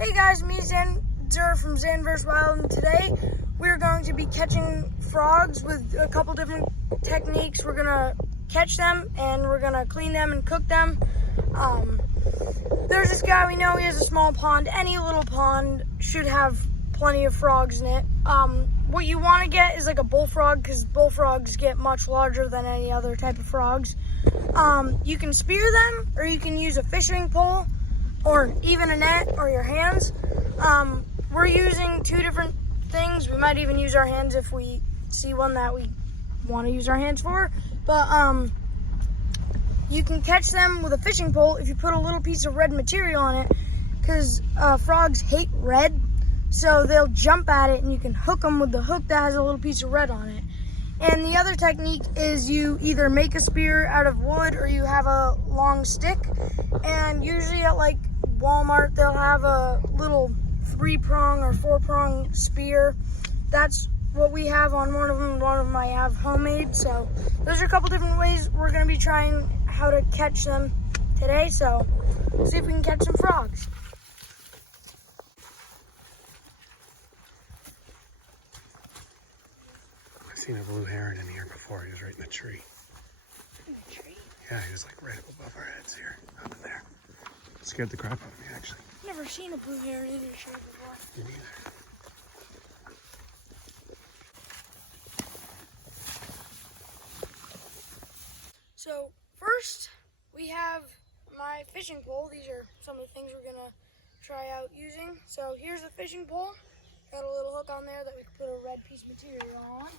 Hey guys, me Xander from Xanverse Wild, and today we're going to be catching frogs with a couple different techniques. We're gonna catch them and we're gonna clean them and cook them. There's this guy we know, he has a small pond. Any little pond should have plenty of frogs in it. What you want to get is like a bullfrog, because bullfrogs get much larger than any other type of frogs. You can spear them, or you can use a fishing pole, or even a net, or your hands. We're using two different things. We might even use our hands if we see one that we want to use our hands for. But you can catch them with a fishing pole if you put a little piece of red material on it, because frogs hate red, so they'll jump at it, and you can hook them with the hook that has a little piece of red on it. And the other technique is you either make a spear out of wood or you have a long stick. And usually at like Walmart, they'll have a little 3-prong or 4-prong spear. That's what we have on one of them. One of them I have homemade. So those are a couple different ways we're going to be trying how to catch them today. So see if we can catch some frogs. I've seen a blue heron in here before. He was right in the tree. In the tree? Yeah, he was like right up above our heads here, up in there. Scared the crap out of me, actually. Never seen a blue heron in a tree before. Me neither. So first we have my fishing pole. These are some of the things we're gonna try out using. So here's the fishing pole. Got a little hook on there that we can put a red piece of material on.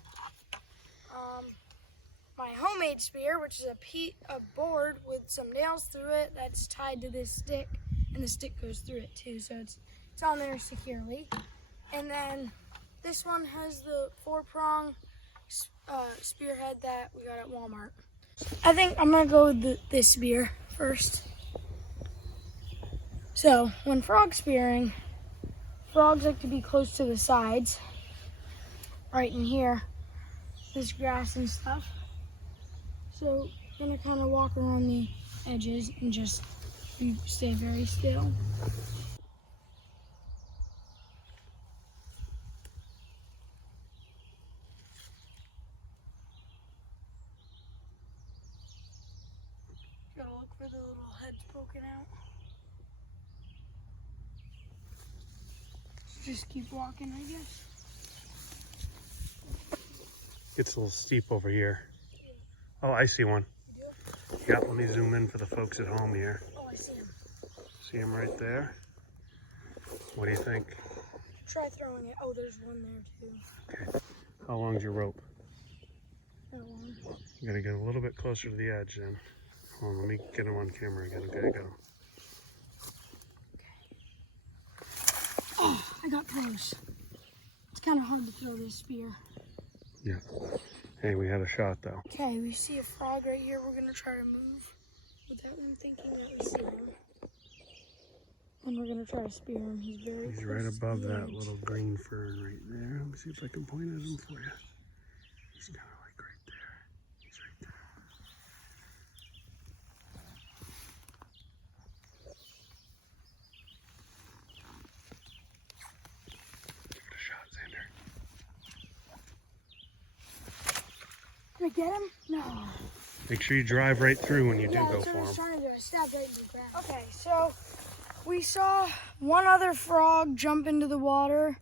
My homemade spear, which is a board with some nails through it that's tied to this stick, and the stick goes through it too, so it's on there securely. And then this one has the 4-prong spearhead that we got at Walmart. I think I'm gonna go with this spear first. So when frog spearing, frogs like to be close to the sides, right in here, this grass and stuff. So I'm gonna kind of walk around the edges and just stay very still. Gotta look for the little heads poking out. Just keep walking, I guess. Gets a little steep over here. Oh, I see one. You do? Yeah, let me zoom in for the folks at home here. Oh, I see him. See him right there? What do you think? Try throwing it. Oh, there's one there too. Okay. How long's your rope? That one. You gotta get a little bit closer to the edge then. Hold on, let me get him on camera again. Okay, I got him. Oh, I got close. It's kind of hard to throw this spear. Yeah. Hey, we had a shot though. Okay, we see a frog right here. We're gonna try to move without him thinking that we see him. And we're gonna try to spear him. He's right above that edge. little green fern right there. Let me see if I can point at him for you. He's kind of like right there. He's right there. Give it a shot, Xander. Did I get him? No. Make sure you drive right through when you do go that's what for I was him. trying to do. I stabbed right into the ground. Okay, so we saw one other frog jump into the water,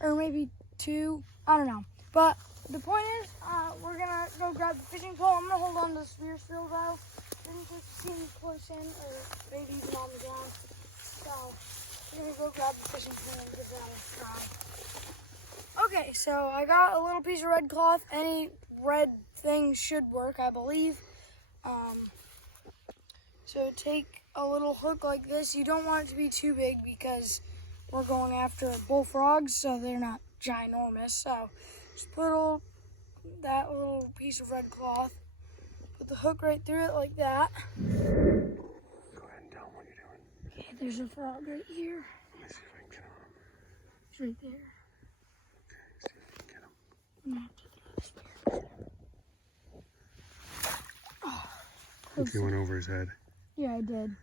or maybe two. I don't know. But the point is, we're gonna go grab the fishing pole. I'm gonna hold on to the spear still though, in case you see me close in, or maybe even on the ground. So we're gonna go grab the fishing pole and give that a try. Okay, so I got a little piece of red cloth. Any red thing should work, I believe. So take a little hook like this. You don't want it to be too big because we're going after bullfrogs, so they're not ginormous. So just put that little piece of red cloth, put the hook right through it like that. Go ahead and tell him what you're doing. Okay, there's a frog right here. Let me see if I can get him. It's right there. Okay, see if I can get him. I'm gonna have to throw the spear. Oh, If you went over his head. yeah, I did.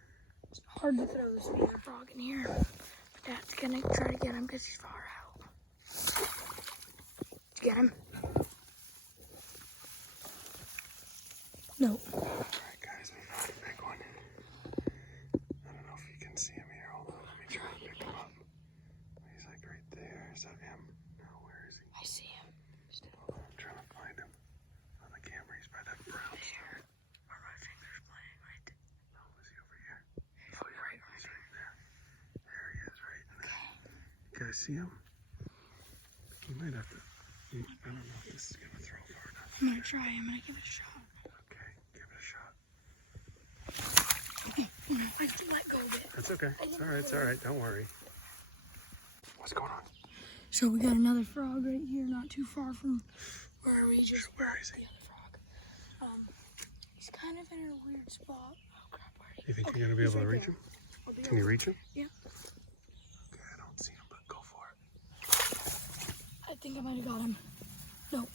It's hard to throw the spear frog in here. My dad's gonna try to get him because he's far out. Did you get him? No. Alright guys, we found a big one. I don't know if you can see him here. Hold on, let me try and pick him up. He's like right there. Is that him? No, where is he? I see him. Hold on, I'm trying to find him. On the camera, he's by that brown stuff. Are my fingers playing right? No, is he over here? Oh yeah, he's right there. There he is, right in there. You guys see him? You might have to. I don't know if this is gonna throw far enough. I'm gonna try. I'm gonna give it a shot. Okay, give it a shot. I didn't let go of it. That's okay. It's alright, it's alright. Don't worry. What's going on? So we got another frog right here, not too far from where we just Where is he? the other frog. He's kind of in a weird spot. Oh crap, where are You think you're gonna be able to reach him? Can you reach him? Yeah. Okay, I don't see him, but go for it. I think I might have got him. Nope.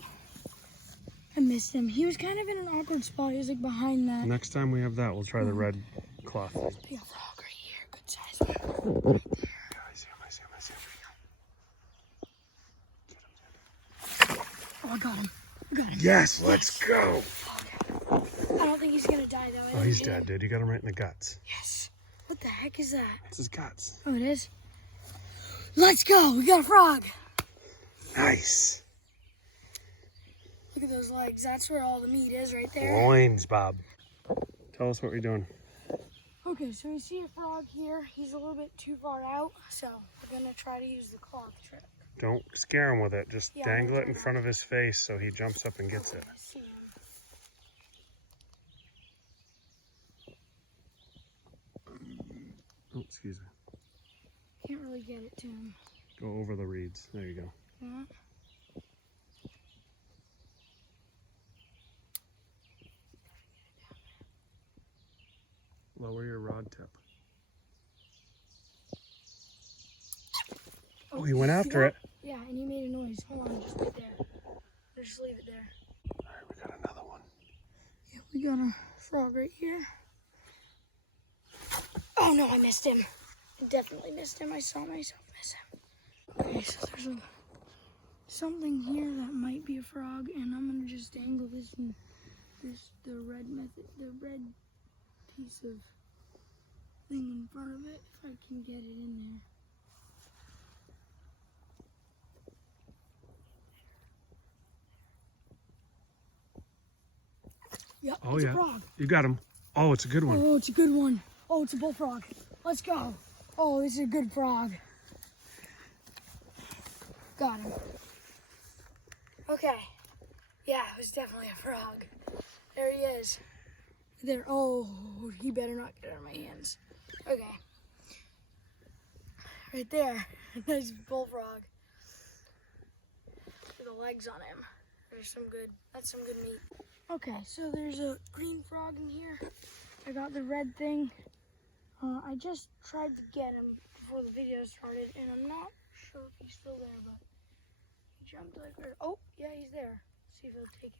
I missed him. He was kind of in an awkward spot. He was like behind that. Next time we have that, we'll try the red cloth. Big frog right here. Good size one. Right there. Yeah, I see him, I see him, I see him. Get him. Oh, I got him. I got him. Yes, let's go. I don't think he's gonna die though. Oh, he's dead, dude. You got him right in the guts. Yes. What the heck is that? That's his guts. Oh, it is? Let's go. We got a frog. Nice. Look at those legs. That's where all the meat is right there. Loins, Bob. Tell us what we're doing. Okay, so we see a frog here. He's a little bit too far out, so we're gonna try to use the cloth trick. Don't scare him with it. Just Yeah, dangle I'll it in try front of his face so he jumps up and gets it. I see him. Oh, excuse me. Can't really get it to him. Go over the reeds. There you go. Yeah. Lower your rod tip. Oh, he went after it. Yeah, and he made a noise. Hold on, just right there. Or just leave it there. All right, we got another one. Yeah, we got a frog right here. Oh no, I missed him. I definitely missed him. I saw myself miss him. Okay, so there's something here that might be a frog, and I'm gonna just dangle this and the red piece of thing in front of it if I can get it in there. Yep, Oh, it's yeah. a frog. You got him. Oh, it's a good one. Oh, it's a good one. Oh, it's a bullfrog. Let's go. Oh, this is a good frog. Got him. Okay. Yeah, it was definitely a frog. There he is. There. Oh, he better not get out of my hands. Okay. Right there. Nice bullfrog. Look at the legs on him. There's some good, that's some good meat. Okay, so there's a green frog in here. I got the red thing. I just tried to get him before the video started, and I'm not sure if he's still there, but he jumped like there. Oh, yeah, he's there. Let's see if he'll take it.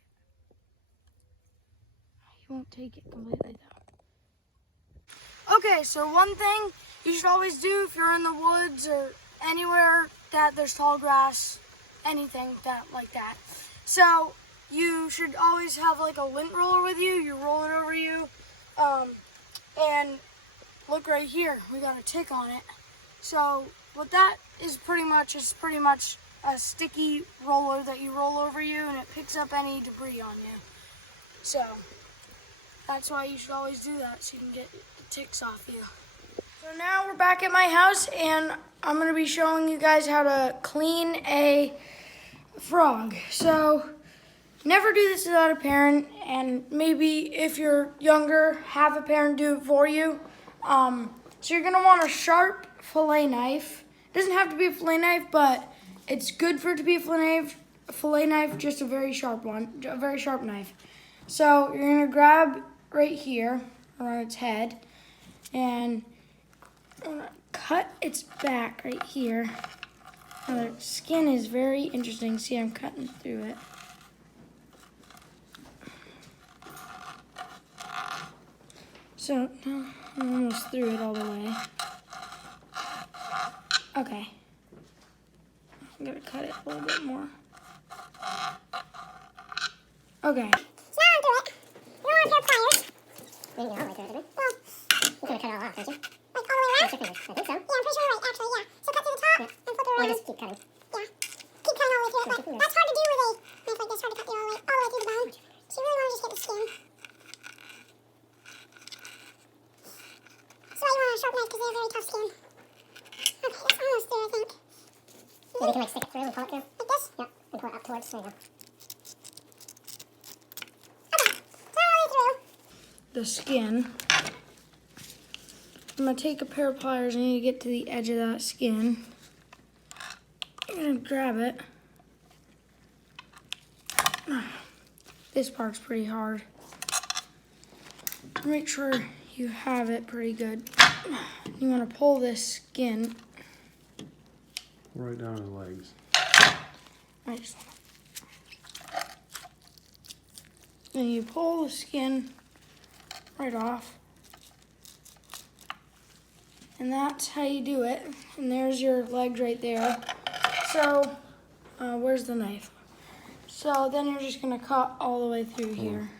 He won't take it completely, though. Okay, so one thing you should always do if you're in the woods or anywhere that there's tall grass, anything like that. So you should always have like a lint roller with you. You roll it over you, and look right here, we got a tick on it. So what that is pretty much a sticky roller that you roll over you, and it picks up any debris on you. So that's why you should always do that, so you can get the ticks off you. So now we're back at my house, and I'm going to be showing you guys how to clean a frog. So never do this without a parent, and maybe if you're younger, have a parent do it for you. So you're going to want a sharp fillet knife. It doesn't have to be a fillet knife, but it's good for it to be a fillet knife, just a very sharp one, a very sharp knife. So you're going to grab right here around its head, and I'm going to cut its back right here. The skin is very interesting. See, I'm cutting through it. So, I'm almost through it all the way. Okay. I'm gonna cut it a little bit more. Okay. So now I'll do it. You don't want a pair of pliers. You didn't go all the way through it, did we? Well, you're gonna cut it all off, aren't you? Like all the way around? Cross your fingers. I think so. Yeah, I'm pretty sure you're right, actually, yeah. So cut through the top and flip it around. Or just keep cutting. Yeah. Keep cutting all the way through it. But that's hard to do with a knife like this. Hard to cut through all the way through the bone. So you really want to just get the skin. That's why you want a sharp knife, because they have very tough skin. Okay, that's almost through, I think. Maybe you can like stick it through and pull it through. Like this? Yeah, and pull it up towards. There you go. Okay, so all the way through. The skin. I'm gonna take a pair of pliers. I need to get to the edge of that skin. I'm gonna grab it. This part's pretty hard. Make sure you have it pretty good. You want to pull this skin. Right down the legs. Nice. And you pull the skin right off. And that's how you do it. And there's your legs right there. So, where's the knife? So then you're just gonna cut all the way through here.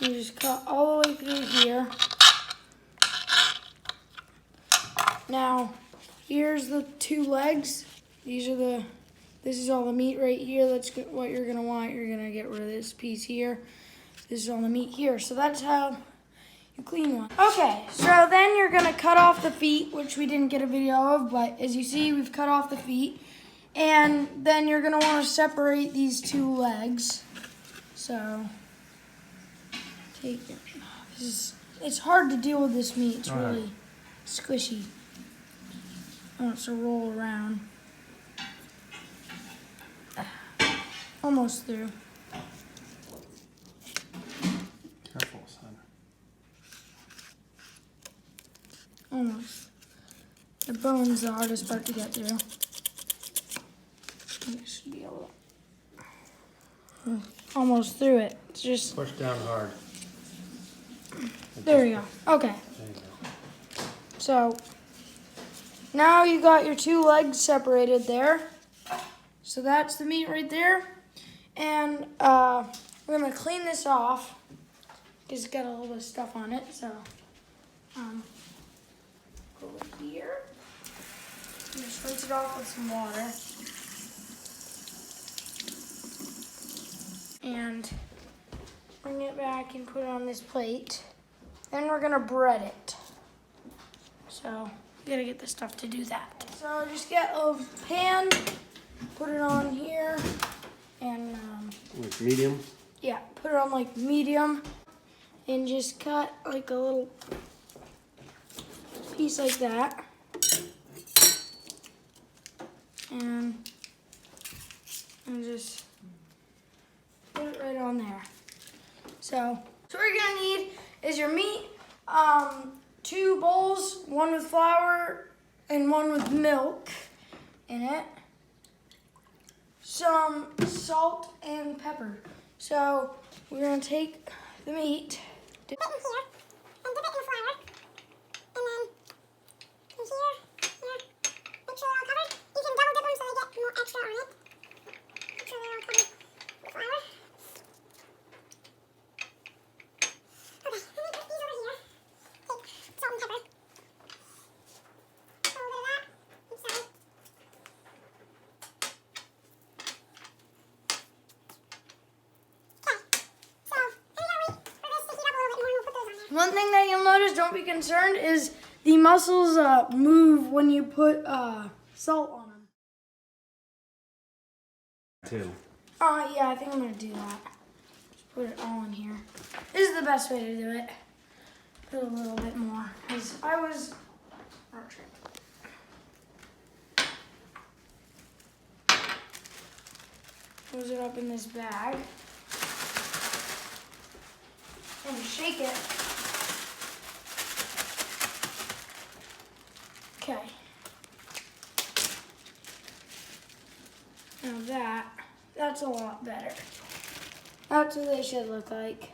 You just cut all the way through here. Now, here's the two legs. This is all the meat right here. That's what you're gonna want. You're gonna get rid of this piece here. This is all the meat here. So that's how you clean one. Okay, so then you're gonna cut off the feet, which we didn't get a video of, but as you see, we've cut off the feet. And then you're gonna wanna separate these two legs. So, take it. It's hard to deal with this meat. It's really squishy. It wants to roll around. Almost through. Careful, son. Almost. The bone's the hardest part to get through. You should be able to. Almost through it. It's just. Push down hard. There we go. Okay. There you go. So now you got your two legs separated there. So that's the meat right there. And we're gonna clean this off because it's got a little bit of stuff on it. So over here, just rinse it off with some water. And bring it back and put it on this plate. Then we're gonna bread it. So you gotta get the stuff to do that. So just get a pan, put it on here, and Like medium? yeah, put it on like medium, and just cut like a little piece like that. And just put it right on there. So what you're gonna need is your meat, 2 bowls, one with flour and one with milk in it, some salt and pepper. So we're gonna take the meat, Put it in here, and dip it in the flour, and then from here, make sure they're all covered. You can double dip them so they get more extra on it. Make sure they're all covered with flour. Okay, let me put these over here. Take salt and pepper. A little bit of that each side. Okay, so then we gotta wait for this to heat up a little bit more, and we'll put those on there. One thing that you'll notice, don't be concerned, is the mussels move when you put salt on them. Two. Yeah, I think I'm gonna do that. Just put it all in here. This is the best way to do it. Put a little bit more, because I was. Close it up in this bag and shake it. Okay. Now that's a lot better. That's what they should look like.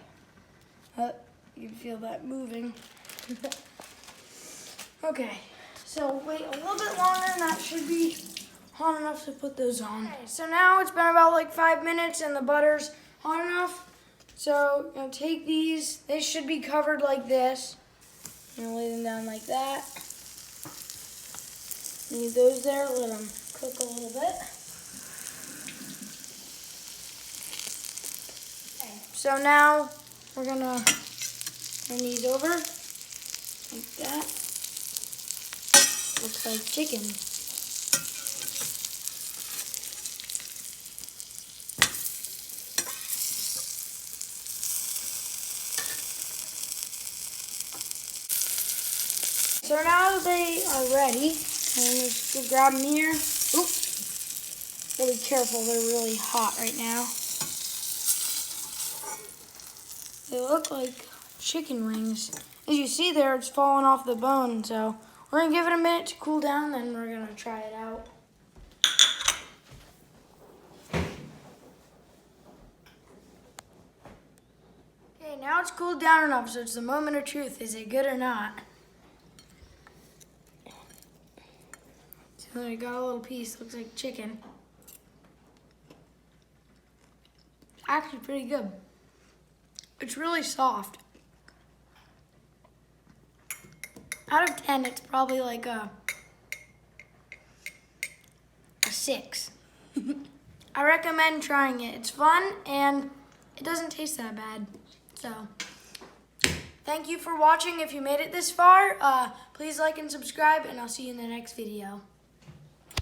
You can feel that moving. Okay, so wait a little bit longer and that should be hot enough to put those on. Okay, so now it's been about like 5 minutes and the butter's hot enough. So I'm gonna take these, they should be covered like this. I'm gonna lay them down like that. Leave those there, let them cook a little bit. Okay, so now we're gonna turn these over like that. Looks like chicken. So now that they are ready, I'm just gonna grab them here. Oop. Really careful, they're really hot right now. They look like chicken wings. As you see there, it's falling off the bone, so we're gonna give it a minute to cool down, then we're gonna try it out. Okay, now it's cooled down enough, so it's the moment of truth. Is it good or not? So I got a little piece, looks like chicken. Actually pretty good. It's really soft. Out of 10, it's probably like a 6. I recommend trying it. It's fun and it doesn't taste that bad. So, thank you for watching. If you made it this far, please like and subscribe, and I'll see you in the next video.